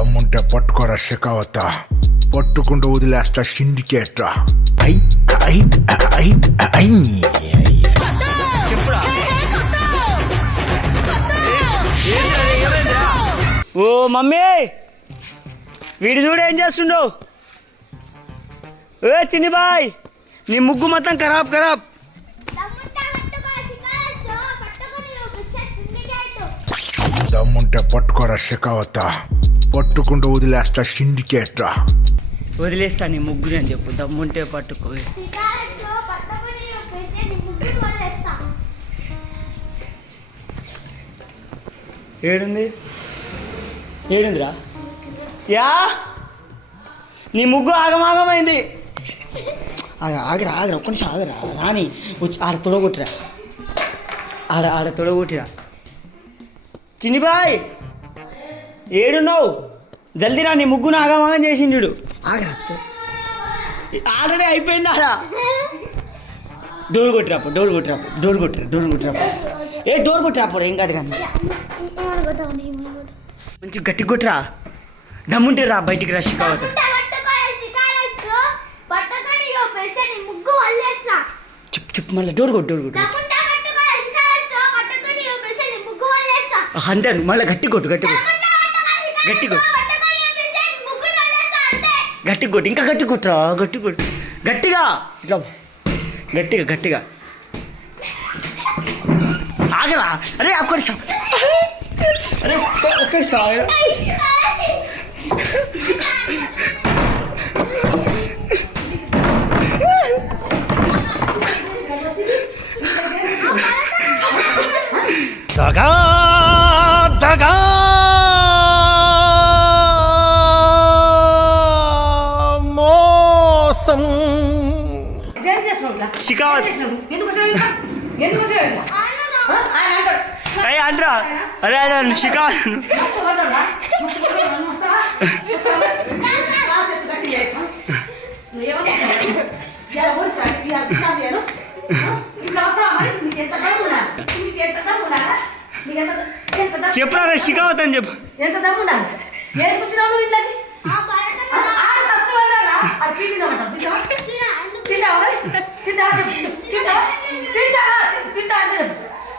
దమ్ముంటే పట్టుకోరా షెకావత, పట్టుకుంటూ వదిలేస్తా సిండికేట్. చెప్పురా. ఓ మమ్మీ, వీడు చూడు ఏం చేస్తుండో. ఏ చిన్ని బాయ్, నీ ముగ్గు మొత్తం ఖరాబ్. దమ్ముంటే పట్టుకోరా షెకావత, పట్టుకుంటూ వదిలేస్తా సిండికేట్. వదిలేస్తా నీ ముగ్గుని అని చెప్పు. దమ్ముంటే పట్టుకో. ఏడుందిరా? యా, నీ ముగ్గు ఆగమాగమైంది. ఆగరా ఒక్క నిమిషం ఆగరా. రాని వచ్చి ఆడ తొడగొట్టిరా. ఆడ తొడగొట్టిరా. చిన్నిబాయ్ ఏడున్నావు? జల్దీ రా, నీ ముగ్గును ఆగమాగం చేసింది చూడు. ఆగరా, ఆల్రెడీ అయిపోయింది. ఆడ డోర్ కొట్టిరాపు. ఏ డోర్ కొట్టిరాపు, ఏం కాదు కానీ. మంచి గట్టి కొట్టిరా. దమ్ముంటే రా, బయటికి రా. షికావత చెప్పు మళ్ళీ డోర్ కొట్టు. అంతే, మళ్ళీ గట్టి కొట్టు. ఇంకా గట్టి కొట్టురా. గట్టిగా ఇట్లా గట్టిగా. ఆగరా. అరే ఒక్కడి దగా మోసం. షికావత్ అంటరా. అరే షికావత్ చెప్పురా. షికావత్ అని చెప్పు. ఎంత దమ్ముండా ఏడుకొచ్చినావు నువ్వు ఇంట్లోకి?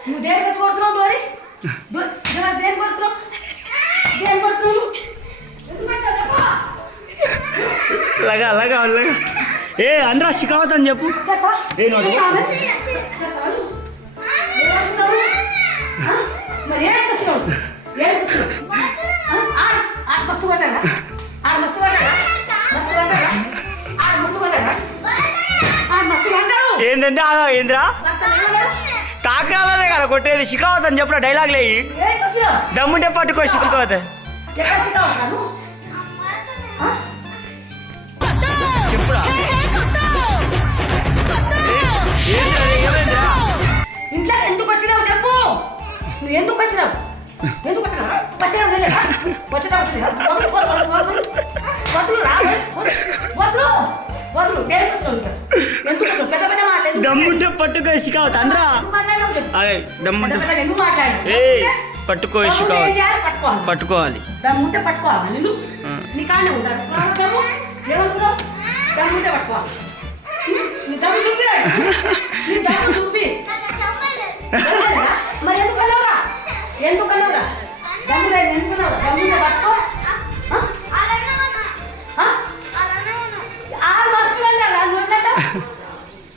నువ్వు దేనికి వచ్చి కొడుతున్నావు? డోరి దేని కొడుతున్నావు? లగా ఏ అందరా షికావత్ అని చెప్పు. ఏ నోడు మరి ఏడుకొచ్చినావు? మస్తు పట్టాడా? ఏంటంటే ఏంద్రా? తాకాలనే కదా కొట్టేది. షికావత్ అని చెప్పురా. డైలాగ్ లేయి. దమ్ముంటే పట్టుకో షికావత్. చెప్పురా. ఇంట్లో ఎందుకు వచ్చినావు చెప్పు. నువ్వు ఎందుకు వచ్చినావు? దమ్ముంటే పట్టుకో షికావత్ అనరా. అదే దమ్ముంటే పట్టుకో షికావత్. పట్టుకోవాలి. దమ్ముంటే పట్టుకోవాలి. నీ కాళ్ళే ఉందా? దమ్ముంటే పట్టుకోవాలి. నీ దమ్ము చూపి. మరి ఎందుకన్నావురా? దమ్ముంటే పట్టుకో.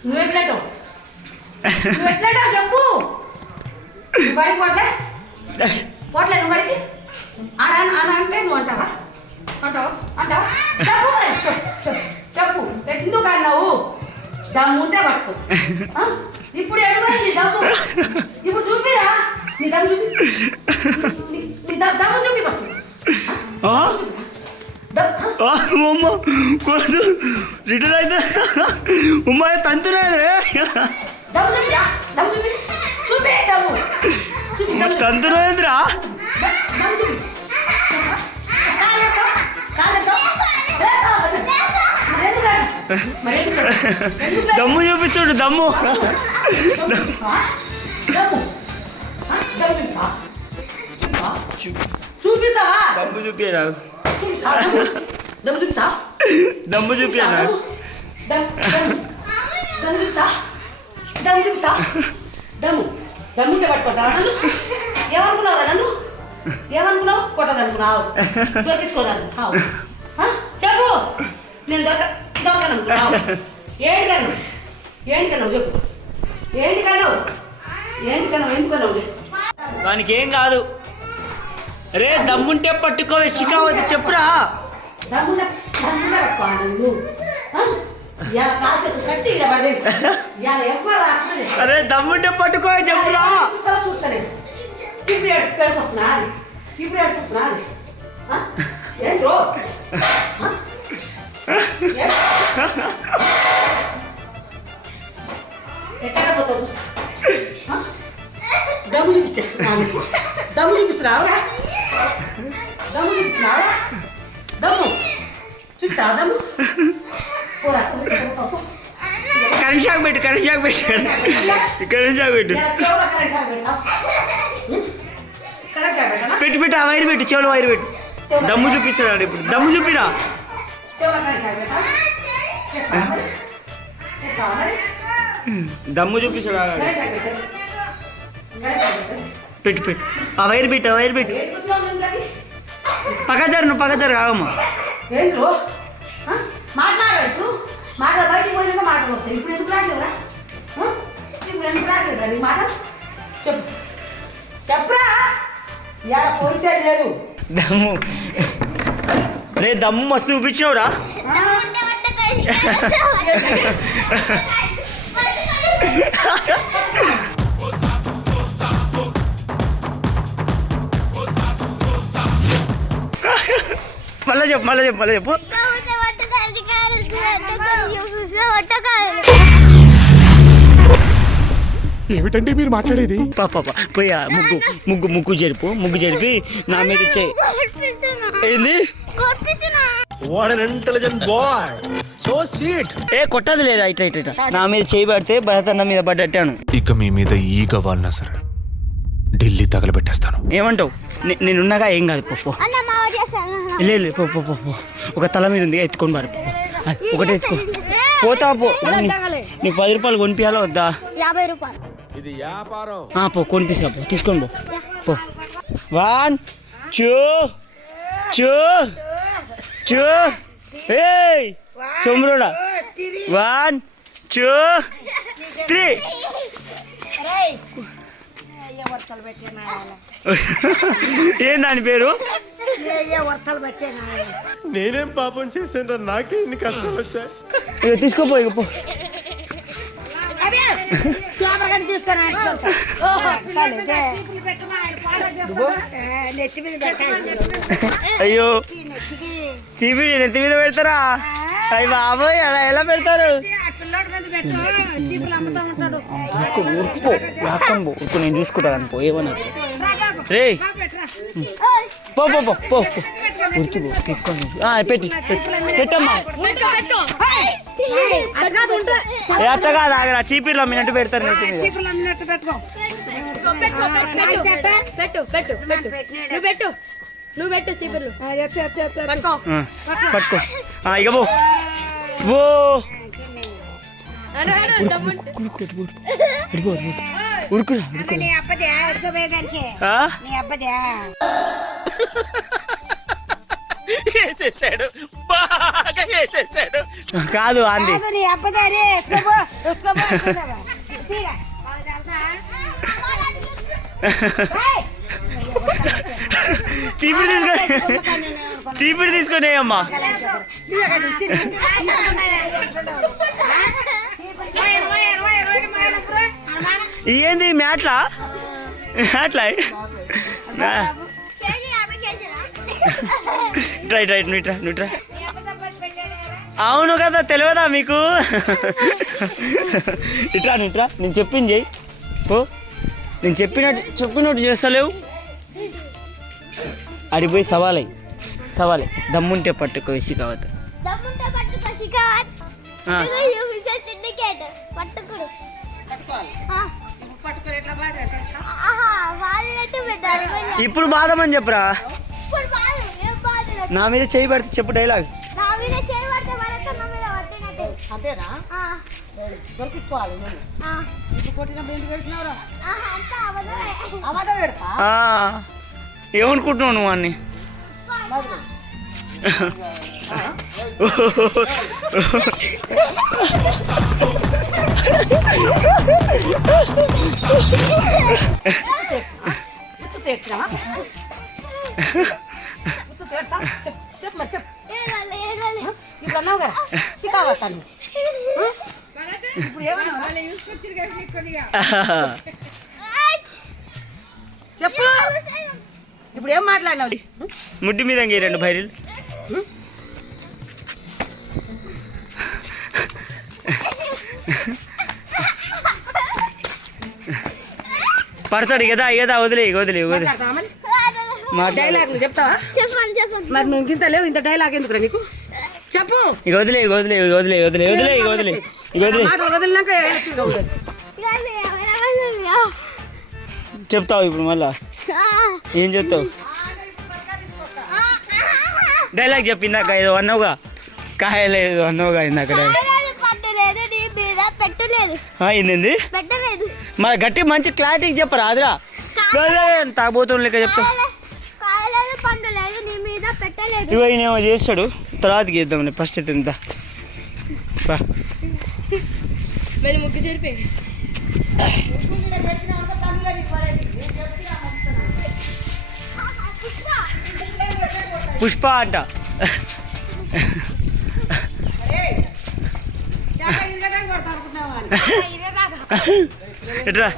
నువ్వు ఎట్లటో చెప్పు. నువ్వు బడికి పోట్లే నువ్వు బడికి. అంటే నువ్వు అంటావా? చెప్పు ఎందుకు అన్నావు? దమ్ముంటే పట్టుకో. ఇప్పుడు ఎటువంటి దమ్ము? ఇప్పుడు చూపిరా. నీ దమ్ము చూపి. దమ్ము చూపి ఫస్ట్. రిటర్న్ అయితే ఉమ్మా తంతులేదు. తంతులేదురా. దమ్ము చూపిస్తుడు. దమ్ము చూపిస్తావా? దమ్ము చూపిరా. దమ్ము చూపిస్తా దమ్ము చూపి అన్న దమ్ము చూపిస్తా దమ్ము చూపిస్తా దమ్ముంటే పట్టుకుంటా నన్ను ఏమనుకున్నావు నన్ను ఏమనుకున్నావు కొట్టదనుకున్నావు దొరికించుకోదాను చెప్పు నేను దొరకనుకున్నావు ఏంటికన్నావు చెప్పు ఏంటికన్నావు ఎందుకన్నావు దానికి ఏం కాదు. రే దమ్ముంటే పట్టుకో షికావతి చెప్పురా. దమ్ముంటే పట్టుకోండి నువ్వు ఇలా కాల్చేది కట్టి ఇలా పడలేదు ఇలా ఎవరు అరే దమ్ముంటే పట్టుకో చెప్పురా. చూస్తాను ఇప్పుడు వస్తున్నా ఏంట్రో ఎక్కడ పోతావు చూస్తా దమ్ము చూపిస్తున్నావురా దమ్ము చూపిస్తున్నావా చూపిస్తావా దమ్ము కరెంట్ పెట్టు పెట్టు ఆ వైర్ పెట్టు చెవులు వైర్ పెట్టు. దమ్ము చూపిస్తున్నాడు ఇప్పుడు. దమ్ము చూపిరా. దమ్ము చూపిస్తాడు. పెట్టు ఆ వైర్ పెట్టు పక్కదారు కావమ్మా. మాట్లాడవచ్చు మాట బయటికి పోయినాక మాటలు వస్తాయి. ఇప్పుడు ఎందుకు రాట్లేదురా నీ మాట చెప్పురా ఇలా పోయించేది లేదు. దమ్ము రే దమ్ము మస్తు చూపించినవురా. మళ్ళా చెప్పు ఏమిటండి మీరు మాట్లాడేది? పోయా ముగ్గు జరిపి నా మీద ఏంది ఏ కొట్టదు లేదా ఇట్లా నా మీద చేయి పడితే భరతన్న మీద పడ్డట్టాను. ఇక మీ మీద ఈగ వాళ్ళనా సరే ఢిల్లీ తగలబెట్టేస్తాను. ఏమంటావు? నేనున్నాగా ఏం కాదు. పో లేదు పో ఒక తల మీద ఉంది ఎత్తుకొని బారు. ఒకటి ఎత్తుకో పోతా పో. నీకు 10 రూపాయలు కొనిపించాలా వద్దా? 50 రూపాయలు. పో కొనిపిస్తా పో తీసుకొని పో. 1 2 ఏయ్ సోమరోడా 1 2 3 ఏం దాని పేరు? నేనేం పాపం చేశాను? నాకే ఇన్ని కష్టాలు వచ్చాయి. తీసుకోపో ఇక పో. అయ్యో చీపి నెత్తి మీద పెడతారా? అయ్యి బాబోయ్ అలా ఎలా పెడతారు? ఊరుకో నేను చూసుకుంటాను. పో ఏమన్నా రే పో ఉరికి పో తీసుకోండి. పెట్టమ్మా అట్ట కాదు ఆగరా. చీపీలో అమ్మినట్టు పెడతారు. పట్టుకో ఇక పో ఉరుకురా. కాదు అంది చీపిడి తీసుకొని అమ్మా. ఏంది మ్యాట్లా రైట్ నుట్రా. అవును కదా తెలియదా మీకు? ఇట్రా నేను చెప్పింది చెయ్యి. ఓ నేను చెప్పినట్టు చేస్తలేవు. అడిపోయి సవాలే దమ్ముంటే పట్టుకో షికావత్. ఇప్పుడు బాధమని చెప్పరా. నా మీద చేయి పడితే చెప్పు డైలాగ్. అంతేనా దొరికించుకోవాలి నువ్వు ఇప్పుడు కొట్టినప్పుడు ఎందుకు వేసినావురా అబద్ధం పెడతా ఏమనుకుంటున్నావు నువ్వు అన్ని? గుర్తు తెచ్చినావా గుర్తు తెచ్చా చెప్పు మరి చెప్పు ఇప్పుడు అన్నావు కదా శిఖావతాను ఇప్పుడు ఏమన్నా చెప్పు ఇప్పుడు ఏం మాట్లాడినావు ముడ్డి మీద ఇంక 2 బైరీలు. పడతాడు కదా వదిలే డైలాగ్ నువ్వు చెప్తావా మరి నువ్వు ఇంత లేవు ఇంత డైలాగ్ ఎందుకురా నీకు చెప్పు వదిలే మాట వదిలినాక ఎక్కువగా ఉండదు. చెప్తావు ఇప్పుడు మళ్ళా ఏం చెప్తావు? డైలాగ్ చెప్పి ఇందాక ఏదో అన్నావుగా, కాయలేదు అన్నావుగా ఇందాక డైలాగ్. ఏంది మరి గట్టి మంచి క్లారిటీకి చెప్పరా అదిరా తాగబోతున్న లెక్క చెప్తావు. ఇగో ఈయనేమో చేస్తాడు, తర్వాతకి చేద్దాం. ఫస్ట్ అయితే ఇంత పుష్ప అంట. ఎట్రా